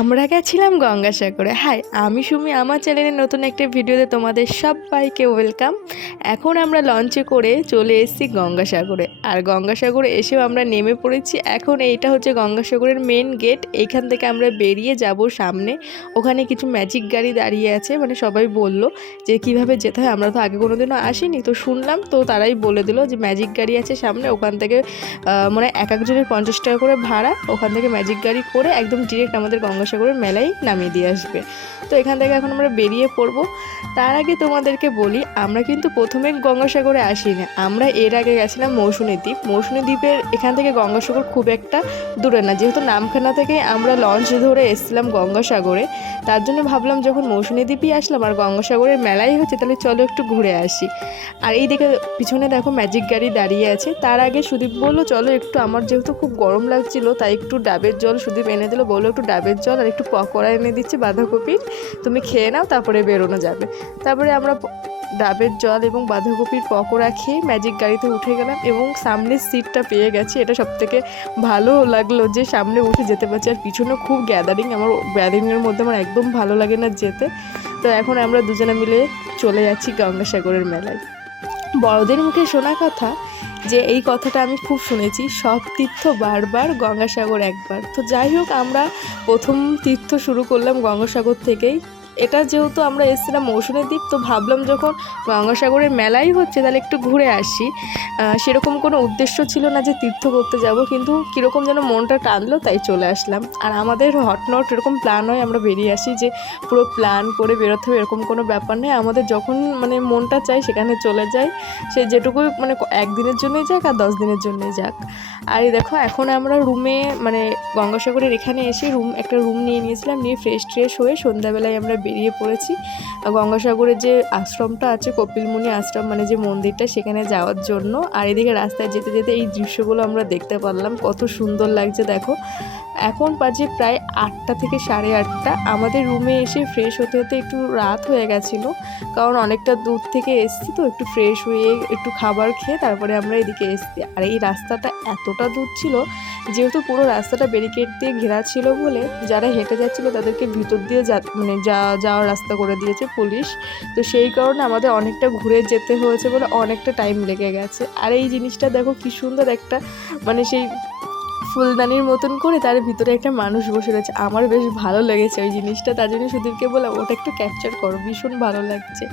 আমরা গেছিলাম গঙ্গাসাগরে। হাই আমি সুমি আমার চ্যানেলে নতুন একটা ভিডিওতে তোমাদের সবাইকে ওয়েলকাম এখন আমরা লঞ্চে করে চলে এসেছি গঙ্গাসাগরে। আর গঙ্গাসাগরে এসেও আমরা নেমে পড়েছি। এখন এইটা হচ্ছে গঙ্গাসাগরের মেন গেট এইখান থেকে আমরা বেরিয়ে যাব সামনে। ওখানে কিছু ম্যাজিক গাড়ি দাঁড়িয়ে আছে। মানে সবাই বলল যে কীভাবে যেতে হয়। আমরা তো আগে কোনো দিনও আসিনি। তো শুনলাম, তো তারাই বলে দিল যে ম্যাজিক গাড়ি আছে সামনে। ওখান থেকে মানে এক একজনের পঞ্চাশ টাকা করে ভাড়া। ওখান থেকে ম্যাজিক গাড়ি করে একদম ডিরেক্ট আমাদের গঙ্গাসাগরের মেলায় নামিয়ে দিয়ে আসবে। তো এখান থেকে এখন আমরা বেরিয়ে পড়ব। তার আগে তোমাদেরকে বলি, আমরা কিন্তু প্রথমে গঙ্গাসাগরে আসিনি। আমরা এর আগে গেছিলাম মৌসুমী দ্বীপ। মৌসুমী দ্বীপের এখান থেকে গঙ্গাসাগর খুব একটা দূরে না। যেহেতু নামখানা থেকে আমরা লঞ্চ ধরে এসেছিলাম গঙ্গাসাগরে, তার জন্য ভাবলাম যখন মৌসুমী দ্বীপই আসলাম আর গঙ্গাসাগরের মেলাই হচ্ছে, তাহলে চলো একটু ঘুরে আসি। আর এই দিকে পিছনে দেখো ম্যাজিক গাড়ি দাঁড়িয়ে আছে। তার আগে সুদীপ বলল, চলো একটু আমার যেহেতু খুব গরম লাগছিল, তাই একটু ডাবের জল সুদীপ এনে দিল। বলল, একটু ডাবের জল আর একটু পকোড়া এনে দিচ্ছে বাঁধাকপির। তুমি খেয়ে নাও, তারপরে বেরোনো যাবে। তারপরে আমরা ডাবের জল এবং বাঁধাকপির পকোড়া খেয়ে ম্যাজিক গাড়িতে উঠে গেলাম এবং সামনের সিটটা পেয়ে গেছি। এটা সবথেকে ভালো লাগল যে সামনে উঠে যেতে পারছি। আর পিছনে খুব গ্যাদারিং আমার গ্যাদারিংয়ের মধ্যে আমার একদম ভালো লাগে না যেতে। তো এখন আমরা দুজনে মিলে চলে যাচ্ছি গঙ্গাসাগরের মেলায়। বড়দের মুখে শোনা কথা যে এই কথাটা আমি খুব শুনেছি, সব তীর্থ বারবার গঙ্গাসাগর একবার। তো যাই হোক, আমরা প্রথম তীর্থ শুরু করলাম গঙ্গাসাগর থেকেই। এটা যেহেতু আমরা এসেছিলাম মৌসুমী দ্বীপ, তো ভাবলাম যখন গঙ্গাসাগরের মেলাই হচ্ছে তাহলে একটু ঘুরে আসি। সেরকম কোনো উদ্দেশ্য ছিল না যে তীর্থ করতে যাব, কিন্তু কীরকম যেন মনটা টানলো তাই চলে আসলাম। আর আমাদের হটনট এরকম প্ল্যান হয় আমরা বেরিয়ে আসি যে পুরো প্ল্যান করে বেরোতে হবে, এরকম কোনো ব্যাপার নেই আমাদের যখন মানে মনটা চাই সেখানে চলে যায় সে যেটুকু মানে একদিনের জন্যই যাক আর দশ দিনের জন্যই যাক। আর দেখো, এখন আমরা রুমে মানে গঙ্গাসাগরের এখানে এসে রুম একটা রুম নিয়ে নিয়েছিলাম, নিয়ে ফ্রেশ ট্রেশ হয়ে সন্ধ্যাবেলায় আমরা বেরিয়ে পড়েছি। গঙ্গাসাগরের যে আশ্রমটা আছে, কপিলমুনি আশ্রম মানে যে মন্দিরটা, সেখানে যাওয়ার জন্য। আর এদিকে রাস্তায় যেতে যেতে এই দৃশ্যগুলো আমরা দেখতে পারলাম। কত সুন্দর লাগছে, দেখো। এখন বাজে প্রায় আটটা থেকে সাড়ে আটটা। আমাদের রুমে এসে ফ্রেশ হতে হতে একটু রাত হয়ে গেছিল। কারণ অনেকটা দূর থেকে এসছি তো, একটু ফ্রেশ হয়ে একটু খাবার খেয়ে তারপরে আমরা এদিকে এসছি। আর এই রাস্তাটা এতটা দূর ছিল যেহেতু পুরো রাস্তাটা ব্যারিকেড দিয়ে ঘেরা ছিল বলে যারা হেঁটে যাচ্ছিল তাদেরকে ভিতর দিয়ে যা মানে যা, যাওয়ার রাস্তা করে দিয়েছে পুলিশ। তো সেই কারণে আমাদের অনেকটা ঘুরে যেতে হয়েছে বলে অনেকটা টাইম লেগে গেছে। আর এই জিনিসটা দেখো কি সুন্দর একটা মানে সেই ফুলদানির মতন করে তার ভিতরে একটা মানুষ বসে রয়েছে। আমার বেশ ভালো লেগেছে ওই জিনিসটা। তার জন্য সুদীপকে বললাম, ওটা একটু ক্যাপচার করো, ভীষণ ভালো লাগছে।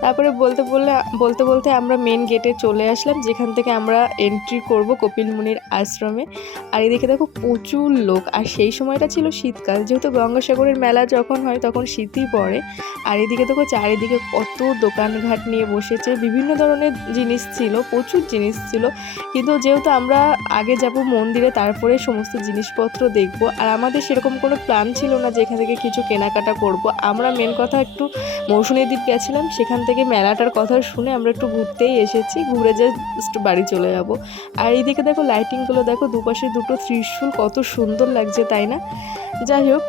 তারপরে বলতে বললে, বলতে বলতে আমরা মেন গেটে চলে আসলাম, যেখান থেকে আমরা এন্ট্রি করব কপিল মুনির আশ্রমে। আর এদিকে দেখো প্রচুর লোক, আর সেই সময়টা ছিল শীতকাল। যেহেতু গঙ্গাসাগরের মেলা যখন হয় তখন শীতই পড়ে। আর এদিকে দেখো চারিদিকে কত দোকানঘাট নিয়ে বসেছে। বিভিন্ন ধরনের জিনিস ছিল, প্রচুর জিনিস ছিল। কিন্তু যেহেতু আমরা আগে যাব মন্দিরে তারপরে সমস্ত জিনিসপত্র দেখব। আর আমাদের সেরকম কোনো প্ল্যান ছিল না যে এখান থেকে কিছু কেনাকাটা করব। আমরা মেন কথা একটু মৌসুমী দ্বীপ গেছিলাম, সেখান থেকে মেলাটার কথা শুনে আমরা একটু ঘুরতেই এসেছি, ঘুরে জাস্ট বাড়ি চলে যাব। আর এইদিকে দেখো লাইটিংগুলো দেখো দুপাশে দুটো ত্রিশূল, কত সুন্দর লাগছে, তাই না? যাই হোক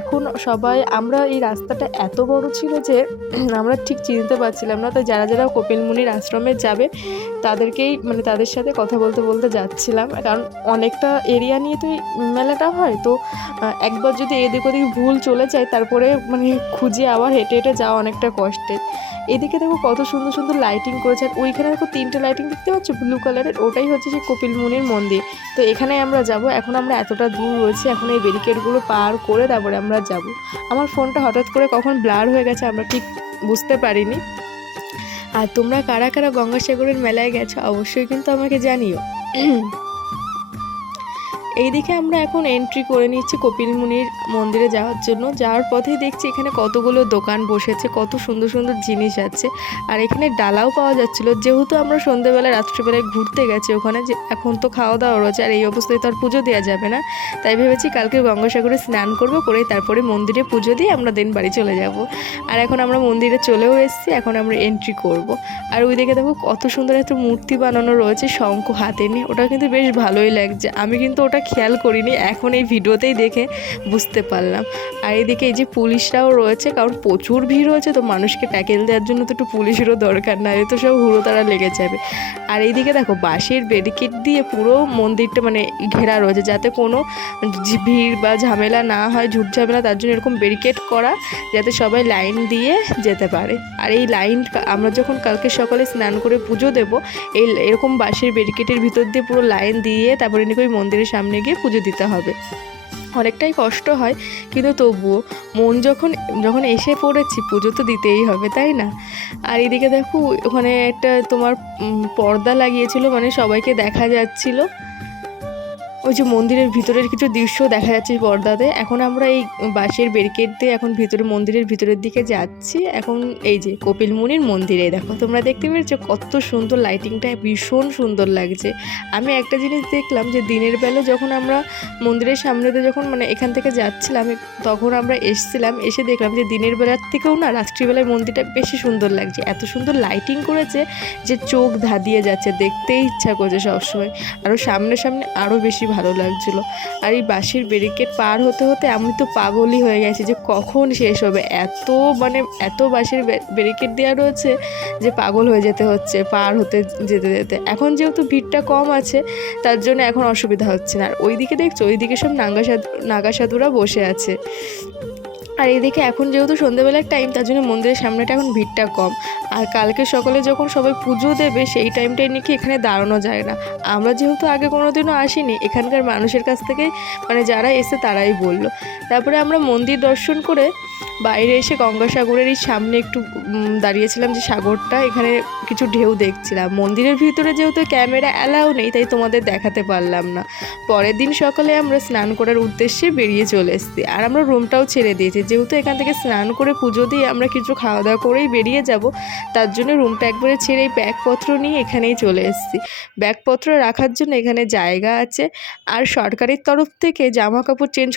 এখন সবাই, আমরা এই রাস্তাটা এত বড় ছিল যে আমরা ঠিক চিনতে পারছিলাম না। তো যারা যারা কপিল মুনির আশ্রমে যাবে, তাদেরকেই মানে তাদের সাথে কথা বলতে বলতে যাচ্ছিলাম। কারণ অনেকটা এরিয়া নিয়ে তো মেলাটা হয়, তো একবার যদি এদিক ওদিক ভুল চলে যায়, তারপরে মানে খুঁজে আবার হেঁটে হেঁটে যাওয়া অনেকটা কষ্টের। এদিকে দেখো কত সুন্দর সুন্দর লাইটিং করেছে, আর ওইখানে দেখো তিনটে লাইটিং দেখতে পাচ্ছ? ব্লু কালারের ওটাই হচ্ছে সেই কপিল মুনির মন্দির। তো এখানে আমরা যাব, এখন আমরা এতটা দূর রয়েছি, এখন এই ব্যারিকেডগুলো পার করে তারপরে আমরা যাব। আমার ফোনটা হঠাৎ করে কখন ব্লার হয়ে গেছে আমরা ঠিক বুঝতে পারিনি। আর তোমরা কারা কারা গঙ্গাসাগরের মেলায় গেছো, অবশ্যই কিন্তু আমাকে জানিও। এইদিকে আমরা এখন এন্ট্রি করে নিচ্ছি কপিল মুনির মন্দিরে যাওয়ার জন্য। যাওয়ার পথেই দেখছি এখানে কতগুলো দোকান বসেছে, কত সুন্দর সুন্দর জিনিস আছে। আর এখানে ডালাও পাওয়া যাচ্ছিল। যেহেতু আমরা সন্ধ্যেবেলা, রাত্রিবেলায় ঘুরতে গেছি ওখানে, যে এখন তো খাওয়া দাওয়া রয়েছে, আর এই অবস্থায় তো আর পুজো দেওয়া যাবে না। তাই ভেবেছি কালকে গঙ্গাসাগরে স্নান করব, করে তারপরে মন্দিরে পুজো দিয়ে আমরা দিন বাড়ি চলে যাব। আর এখন আমরা মন্দিরে চলেও এসেছি, এখন আমরা এন্ট্রি করব। আর ওইদিকে দেখো কত সুন্দর একটা মূর্তি বানানো রয়েছে, শঙ্খ হাতে নিয়ে ওটা কিন্তু বেশ ভালোই লাগছে। আমি কিন্তু ওটা খেয়াল করিনি এখন এই ভিডিওতেই দেখে বুঝতে পারলাম। আর এদিকে এই যে পুলিশরাও রয়েছে, কারণ প্রচুর ভিড় হয়েছে, তো মানুষকে ট্যাকেল দেওয়ার জন্য তো একটু পুলিশেরও দরকার না তো সব হুড়োতাড়া লেগে যাবে। আর এইদিকে দেখো, বাঁশের ব্যারিকেড দিয়ে পুরো মন্দিরটা মানে ঘেরা রয়েছে, যাতে কোনো ভিড় বা ঝামেলা না হয়, ঝুট ঝামেলা, তার জন্য এরকম ব্যারিকেড করা, যাতে সবাই লাইন দিয়ে যেতে পারে। আর এই লাইন আমরা যখন কালকে সকালে স্নান করে পুজো দেব, এই এরকম বাঁশের ব্যারিকেডের ভিতর দিয়ে পুরো লাইন দিয়ে তারপরে নাকি ওই মন্দিরের সামনে গিয়ে পুজো দিতে হবে। অনেকটাই কষ্ট হয়, কিন্তু তবুও মন যখন যখন এসে পড়েছি, পুজো তো দিতেই হবে, তাই না? আর এদিকে দেখো, ওখানে একটা তোমার পর্দা লাগিয়েছিল মানে সবাইকে দেখা যাচ্ছিল। ওই যে মন্দিরের ভিতরের কিছু দৃশ্য দেখা যাচ্ছে পর্দাতে। এখন আমরা এই বাঁশের ব্যারিকেড দিয়ে এখন ভিতরে, মন্দিরের ভিতরের দিকে যাচ্ছি। এখন এই যে কপিল মুনির মন্দিরে, দেখো তোমরা দেখতে পেরেছ কত সুন্দর লাইটিংটা ভীষণ সুন্দর লাগছে। আমি একটা জিনিস দেখলাম যে দিনের বেলা যখন আমরা মন্দিরের সামনেতে যখন মানে এখান থেকে যাচ্ছিলাম, তখন আমরা এসছিলাম, এসে দেখলাম যে দিনের বেলার থেকেও না রাত্রিবেলায় মন্দিরটা বেশি সুন্দর লাগছে। এত সুন্দর লাইটিং করেছে যে চোখ ধাঁধিয়ে যাচ্ছে, দেখতেই ইচ্ছা করছে সবসময়। আরও সামনে সামনে আরও বেশি ভালো লাগছিল। আর এই বাঁশির ব্যারিকেড পার হতে হতে আমি তো পাগলই হয়ে গেছি যে কখন শেষ হবে। এত মানে এত বাঁশের ব্যারিকেড দেওয়া রয়েছে যে পাগল হয়ে যেতে হচ্ছে, পার হতে যেতে যেতে। এখন যেহেতু ভিড়টা কম আছে, তার জন্য এখন অসুবিধা হচ্ছে না। আর ওইদিকে দেখছ, ওইদিকে সব নাগা সাধু নাগা সাধুরা বসে আছে। আর এদিকে এখন যেহেতু সন্ধ্যেবেলার টাইম তার জন্য মন্দিরের সামনেটা এখন ভিড়টা কম। আর কালকে সকালে যখন সবাই পুজো দেবে, সেই টাইমটাই নাকি এখানে দাঁড়ানো যায় না। আমরা যেহেতু আগে কোনো দিনও আসিনি, এখানকার মানুষের কাছ থেকে মানে যারা এসে তারাই বলল। তারপরে আমরা মন্দির দর্শন করে বাইরে এসে গঙ্গাসাগরের এই সামনে একটু দাঁড়িয়েছিলাম যে সাগরটা, এখানে কিছু ঢেউ দেখছিলাম। মন্দিরের ভিতরে যেহেতু ক্যামেরা অ্যালাউ নেই, তাই তোমাদের দেখাতে পারলাম না। পরের দিন সকালে আমরা স্নান করার উদ্দেশ্যে বেরিয়ে চলে এসেছি। আর আমরা রুমটাও ছেড়ে দিয়েছি। যেহেতু এখান থেকে স্নান করে পুজো দিয়ে আমরা কিছু খাওয়া দাওয়া করেই বেরিয়ে যাব, তার জন্য রুমটা একবারে ছেড়ে ব্যাগপত্র নিয়ে এখানেই চলে এসেছি। ব্যাগপত্র রাখার জন্য এখানে জায়গা আছে। আর সরকারের তরফ থেকে জামা কাপড় চেঞ্জ